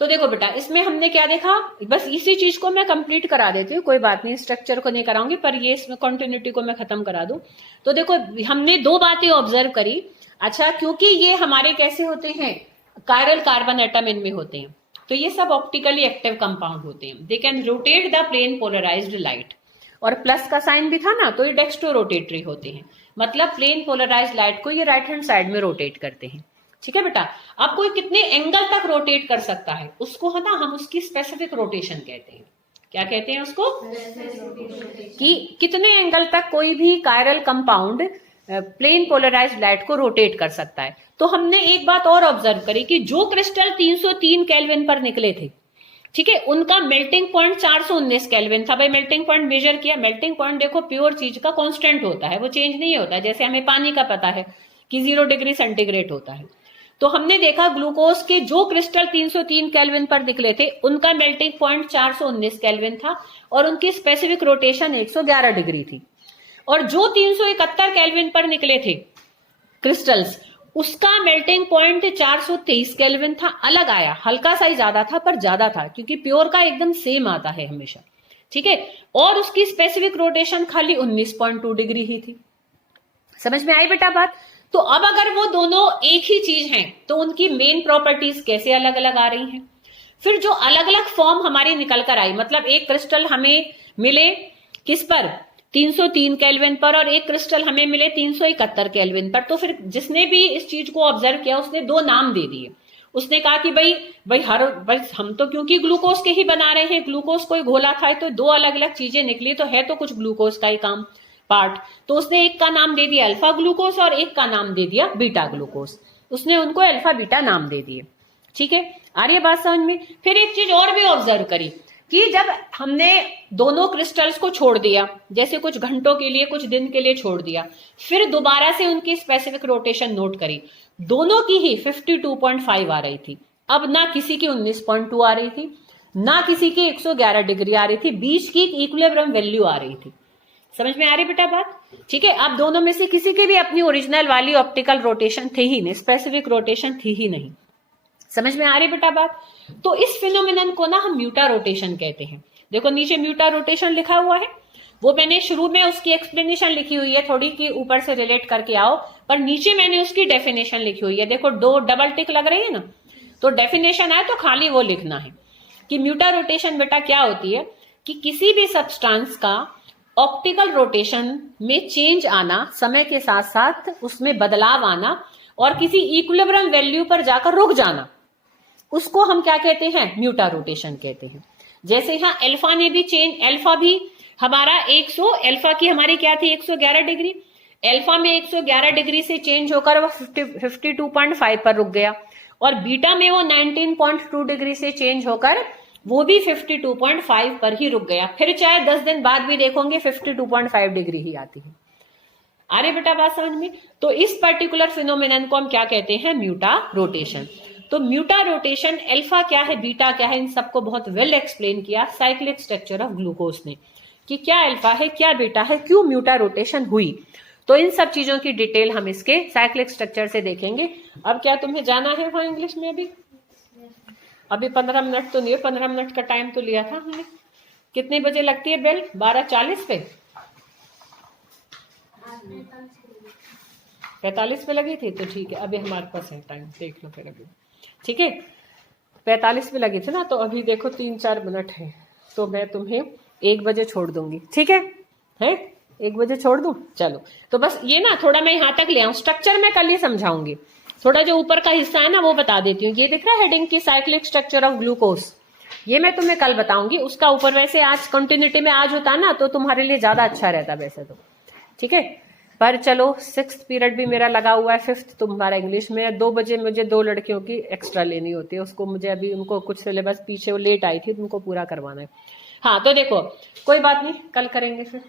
तो देखो बेटा, इसमें हमने क्या देखा, बस इसी चीज को मैं कंप्लीट करा देती हूँ, कोई बात नहीं, स्ट्रक्चर को नहीं कराऊंगी, पर ये इसमें कंटिन्यूटी को मैं खत्म करा दूं। तो देखो हमने दो बातें ऑब्जर्व करी। अच्छा, क्योंकि ये हमारे कैसे होते हैं, कायरल कार्बन एटम इनमें होते हैं, तो ये सब ऑप्टिकली एक्टिव कंपाउंड होते हैं। They can rotate the plane polarised light, और प्लस का साइन भी था ना, तो ये डेक्स्ट्रो रोटेटरी होते हैं, मतलब प्लेन पोलराइज्ड लाइट को ये राइट हैंड साइड में रोटेट करते हैं। ठीक है बेटा, अब कोई कितने एंगल तक रोटेट कर सकता है, उसको है ना हम उसकी स्पेसिफिक रोटेशन कहते हैं। क्या कहते हैं उसको, कि कितने एंगल तक कोई भी chiral compound plane polarised light को रोटेट कर सकता है। तो हमने एक बात और ऑब्जर्व करी कि जो क्रिस्टल 303 केल्विन पर निकले थे, ठीक है, उनका मेल्टिंग पॉइंट 419 केल्विन था। भाई मेल्टिंग पॉइंट मेजर किया, मेल्टिंग पॉइंट देखो प्योर चीज का कांस्टेंट होता है, वो चेंज नहीं होता है, जैसे हमें पानी का पता है कि 0 डिग्री सेंटीग्रेड होता है। तो हमने देखा ग्लूकोज के जो क्रिस्टल 303 केल्विन पर निकले थे, उनका मेल्टिंग पॉइंट 419 केल्विन था, और उनकी स्पेसिफिक रोटेशन 111 डिग्री थी। और जो 371 केल्विन पर निकले थे क्रिस्टल्स, उसका मेल्टिंग पॉइंट 423 केल्विन था, अलग आया, हल्का सा ही ज्यादा था पर ज्यादा था, क्योंकि प्योर का एकदम सेम आता है हमेशा। ठीक है, और उसकी स्पेसिफिक रोटेशन खाली 19.2 डिग्री ही थी। समझ में आई बेटा बात। तो अब अगर वो दोनों एक ही चीज हैं, तो उनकी मेन प्रॉपर्टीज कैसे अलग अलग आ रही हैं। फिर जो अलग अलग फॉर्म हमारी निकल कर आई, मतलब एक क्रिस्टल हमें मिले किस पर, 303 केल्विन पर, और एक क्रिस्टल हमें मिले 371 केल्विन पर। तो फिर जिसने भी इस चीज को ऑब्जर्व किया, उसने दो नाम दे दिए। उसने कहा कि भाई हम तो क्योंकि ग्लूकोज के ही बना रहे हैं, ग्लूकोज कोई घोला था, तो दो अलग अलग चीजें निकली, तो है तो कुछ ग्लूकोज का ही काम पार्ट। तो उसने एक का नाम दे दिया अल्फा ग्लूकोज और एक का नाम दे दिया बीटा ग्लूकोज, उसने उनको अल्फा बीटा नाम दे दिए। ठीक है, आ रही है बात समझ में। फिर एक चीज और भी ऑब्जर्व करी कि जब हमने दोनों क्रिस्टल्स को छोड़ दिया, जैसे कुछ घंटों के लिए, कुछ दिन के लिए छोड़ दिया, फिर दोबारा से उनकी स्पेसिफिक रोटेशन नोट करी, दोनों की ही 52.5 आ रही थी। अब ना किसी की 19.2 आ रही थी, ना किसी की 111 डिग्री आ रही थी, बीच की इक्विलिब्रियम वैल्यू आ रही थी। समझ में आ रही बेटा बात। ठीक है, अब दोनों में से किसी की भी अपनी ओरिजिनल वाली ऑप्टिकल रोटेशन थी ही नहीं, स्पेसिफिक रोटेशन थी ही नहीं। समझ में आ रही बेटा बात। तो इस फिनोमिनन को ना हम म्यूटा रोटेशन कहते हैं। देखो नीचे म्यूटा रोटेशन लिखा हुआ है, वो मैंने शुरू में उसकी एक्सप्लेनेशन लिखी हुई है थोड़ी, कि ऊपर से रिलेट करके आओ, पर नीचे मैंने उसकी डेफिनेशन लिखी हुई है। देखो दो डबल टिक लग रही है ना, तो डेफिनेशन आए तो खाली वो लिखना है कि म्यूटा रोटेशन बेटा क्या होती है, कि किसी भी सब्सटेंस का ऑप्टिकल रोटेशन में चेंज आना, समय के साथ साथ उसमें बदलाव आना, और किसी इक्विलिब्रियम वैल्यू पर जाकर रुक जाना, उसको हम क्या कहते हैं, म्यूटा रोटेशन कहते हैं। जैसे यहाँ अल्फा ने भी चेंज, अल्फा भी हमारा 100, अल्फा की हमारी क्या थी 111 डिग्री, अल्फा में 111 डिग्री से चेंज होकर वो 52.5 पर रुक गया, और बीटा में वो 19.2 डिग्री से चेंज होकर वो भी 52.5 पर ही रुक गया। फिर चाहे 10 दिन बाद भी देखोगे 52.5 डिग्री ही आती है। अरे बेटा बात समझ में। तो इस पर्टिकुलर फिनोमिनन को हम क्या कहते हैं, म्यूटा रोटेशन। तो म्यूटा रोटेशन, अल्फा क्या है बीटा क्या है, इन सबको बहुत वेल एक्सप्लेन किया साइक्लिक स्ट्रक्चर ऑफ ग्लूकोज ने, कि क्या अल्फा है क्या बीटा है, क्यों म्यूटा रोटेशन हुई। तो इन सब चीजों की डिटेल हम इसके साइक्लिक स्ट्रक्चर से देखेंगे। अब क्या तुम्हें जाना है वहां इंग्लिश में? अभी 15 मिनट तो नहीं है, 15 मिनट का टाइम तो लिया था हमने। कितने बजे लगती है बेल? 12:40 पे, 45 पे लगी थी, तो ठीक है, अभी हमारे पास है टाइम, देख लो फिर अभी। ठीक है, 45 पे लगी थी ना, तो अभी देखो 3-4 मिनट है, तो मैं तुम्हें 1 बजे छोड़ दूंगी। ठीक है, 1 बजे छोड़ दूं? चलो, तो बस ये ना थोड़ा मैं यहाँ तक ले आऊं, स्ट्रक्चर मैं कल ही समझाऊंगी, थोड़ा जो ऊपर का हिस्सा है ना वो बता देती हूँ। ये दिख रहा है हेडिंग की साइक्लिक स्ट्रक्चर ऑफ ग्लूकोज, ये मैं तुम्हें कल बताऊंगी। उसका ऊपर वैसे आज कंटिन्यूटी में आज होता ना, तो तुम्हारे लिए ज्यादा अच्छा रहता वैसे तो। ठीक है, पर चलो 6th पीरियड भी मेरा लगा हुआ है, 5th तुम्हारा इंग्लिश में। 2 बजे मुझे 2 लड़कियों की एक्स्ट्रा लेनी होती है, उसको मुझे अभी उनको कुछ सिलेबस पीछे वो लेट आई थी, तुमको पूरा करवाना है। हाँ, तो देखो कोई बात नहीं, कल करेंगे फिर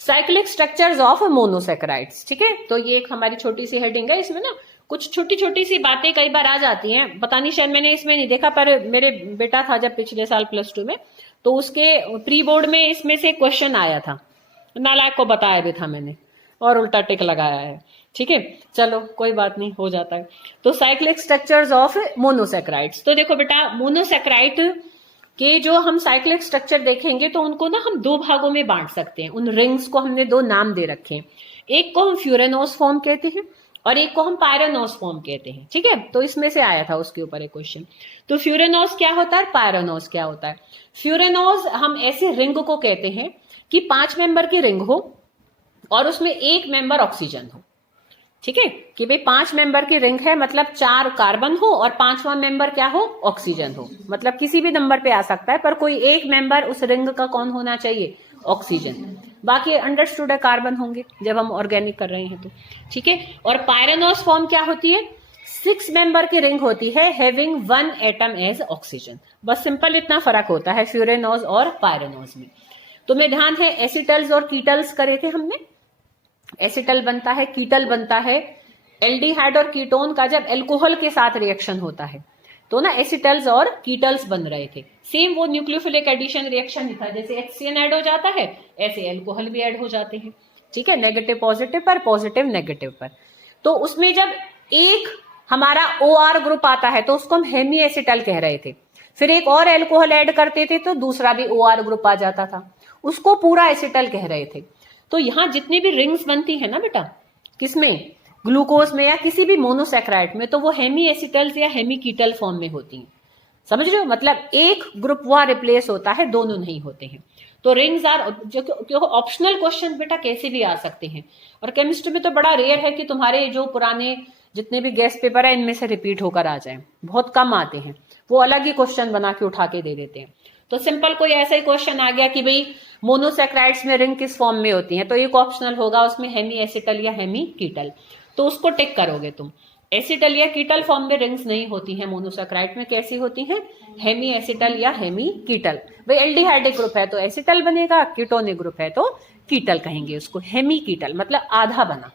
साइक्लिक स्ट्रक्चर्स ऑफ मोनोसैकेराइड्स। ठीक है, तो ये एक हमारी छोटी सी हेडिंग है, इसमें ना कुछ छोटी छोटी सी बातें कई बार आ जाती हैं, पता नहीं शायद मैंने इसमें नहीं देखा, पर मेरे बेटा था जब पिछले साल +2 में, तो उसके प्री बोर्ड में इसमें से क्वेश्चन आया था, नालायक को बताया भी था मैंने, और उल्टा टिक लगाया है। ठीक है, चलो कोई बात नहीं, हो जाता है। तो साइक्लिक स्ट्रक्चर्स ऑफ मोनोसैकेराइड्स, तो देखो बेटा मोनोसैकेराइड के जो हम साइक्लिक स्ट्रक्चर देखेंगे तो उनको ना हम दो भागों में बांट सकते हैं। उन रिंग्स को हमने दो नाम दे रखे हैं, एक को हम फ्यूरेनोस फॉर्म कहते हैं और एक को हम पायरानोस फॉर्म कहते हैं। ठीक है, तो इसमें से आया था उसके ऊपर एक क्वेश्चन। तो फ्यूरेनोस क्या होता है, पायरानोस क्या होता है। फ्यूरेनोस हम ऐसे रिंग को कहते हैं कि 5 मेंबर की रिंग हो और उसमें एक मेंबर ऑक्सीजन हो। ठीक है, कि भाई 5 मेंबर की रिंग है, मतलब 4 कार्बन हो और 5वां मेंबर क्या हो, ऑक्सीजन हो। मतलब किसी भी नंबर पे आ सकता है, पर कोई एक मेंबर उस रिंग का कौन होना चाहिए, ऑक्सीजन। बाकी अंडरस्टूड है कार्बन होंगे जब हम ऑर्गेनिक कर रहे हैं तो। ठीक है, और पायरानोस फॉर्म क्या होती है, 6 मेंबर की रिंग होती है हैविंग 1 एटम एज ऑक्सीजन। बस सिंपल इतना फर्क होता है फ्यूरेनोस और पायरानोस में। तुम्हें ध्यान है एसिटल्स और कीटल्स करे थे हमने। एसिटल बनता है, कीटल बनता है एल्डिहाइड और कीटोन का जब अल्कोहल के साथ रिएक्शन होता है, तो ना एसिटल्स और कीटल्स बन रहे थे। सेम वो न्यूक्लियोफिलिक एडिशन रिएक्शन ही था, जैसे HCN ऐड हो जाता है ऐसे अल्कोहल भी ऐड हो जाते हैं। ठीक है, नेगेटिव पॉजिटिव पर, पॉजिटिव नेगेटिव पर। तो उसमें जब एक हमारा OR ग्रुप आता है तो उसको हम हेमी एसिटल कह रहे थे। फिर एक और अल्कोहल ऐड करते थे तो दूसरा भी OR ग्रुप आ जाता था, उसको पूरा एसिटल कह रहे थे। तो यहां जितनी भी रिंग्स बनती है ना बेटा, किसमें, ग्लूकोज में या किसी भी मोनोसैकेराइड में, तो वो हेमी एसिटल्स या हेमी कीटल फॉर्म में होती हैं। समझ रहे हो, मतलब एक ग्रुप वहां रिप्लेस होता है, दोनों नहीं होते हैं। तो रिंग्स आर जो ऑप्शनल क्वेश्चन बेटा कैसे भी आ सकते हैं, और केमिस्ट्री में तो बड़ा रेयर है कि तुम्हारे जो पुराने जितने भी गेस्ट पेपर है इनमें से रिपीट होकर आ जाए, बहुत कम आते हैं। वो अलग ही क्वेश्चन बना के उठा के दे देते हैं। तो सिंपल कोई ऐसा ही क्वेश्चन आ गया कि भाई मोनोसैकेराइड्स में रिंग किस फॉर्म में होती है, तो एक ऑप्शनल होगा उसमें हेमी एसिटल या हेमी कीटल, तो उसको टिक करोगे तुम। एसिटल या कीटल फॉर्म में रिंग्स नहीं होती हैं मोनोसैकेराइड में, कैसी होती हैं, हेमी एसिटल या हेमी कीटल। भाई एल्डिहाइडिक ग्रुप है तो एसिटल बनेगा, कीटोनिक ग्रुप है तो कीटल कहेंगे उसको, हेमी कीटल मतलब आधा बना।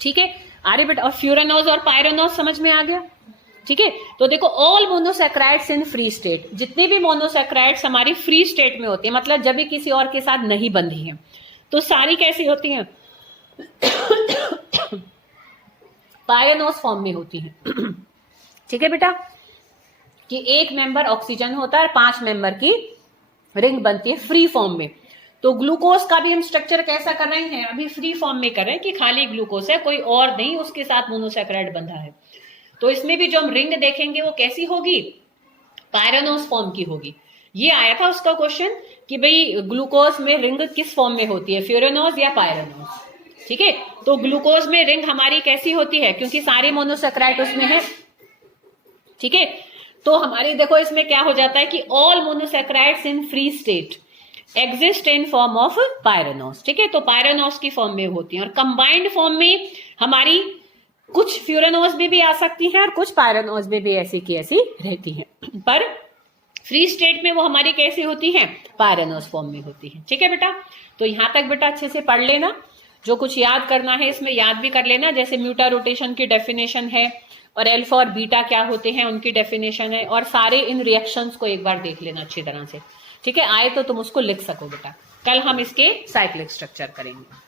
ठीक है, आरे बेटा, और फ्यूरेनोस और पायरानोस समझ में आ गया। ठीक है, तो देखो all monosaccharides in free state, जितने भी मोनोसैकेराइड्स हमारी फ्री स्टेट में होती है, मतलब जब भी किसी और के साथ नहीं बंधी है, तो सारी कैसी होती हैं, पायरानोस फॉर्म में होती हैं। ठीक है बेटा, कि एक मेंबर ऑक्सीजन होता है और 5 मेंबर की रिंग बनती है फ्री फॉर्म में। तो ग्लूकोज का भी हम स्ट्रक्चर कैसा कर रहे हैं, अभी फ्री फॉर्म में कर रहे हैं कि खाली ग्लूकोज है, कोई और नहीं उसके साथ मोनोसैकेराइड बंधा है। तो इसमें भी जो हम रिंग देखेंगे वो कैसी होगी, पायरानोस फॉर्म की होगी। ये आया था उसका क्वेश्चन कि भाई ग्लूकोज में रिंग किस फॉर्म में होती है, फ्यूरेनोस या पायरानोस। ठीक है, तो ग्लूकोज में रिंग हमारी कैसी होती है, क्योंकि सारे मोनोसैकेराइड उसमें है। ठीक है, तो हमारी देखो इसमें क्या हो जाता है कि all monosaccharides in free state exist in form of pyranose. ठीक है, तो पायरानोस की फॉर्म में होती है, और कंबाइंड फॉर्म में हमारी कुछ फ्यूरेनोस में भी आ सकती हैं और कुछ पायरानोस में भी ऐसी की ऐसी रहती हैं, पर फ्री स्टेट में वो हमारी कैसी होती हैं, पायरानोस फॉर्म में होती है। ठीक है बेटा, तो यहां तक बेटा अच्छे से पढ़ लेना, जो कुछ याद करना है इसमें याद भी कर लेना, जैसे म्यूटा रोटेशन की डेफिनेशन है और अल्फा और बीटा क्या होते हैं उनकी डेफिनेशन है, और सारे इन रिएक्शंस को एक बार देख लेना अच्छी तरह से। ठीक है, आए तो तुम उसको लिख सको बेटा। कल हम इसके साइक्लिक स्ट्रक्चर करेंगे।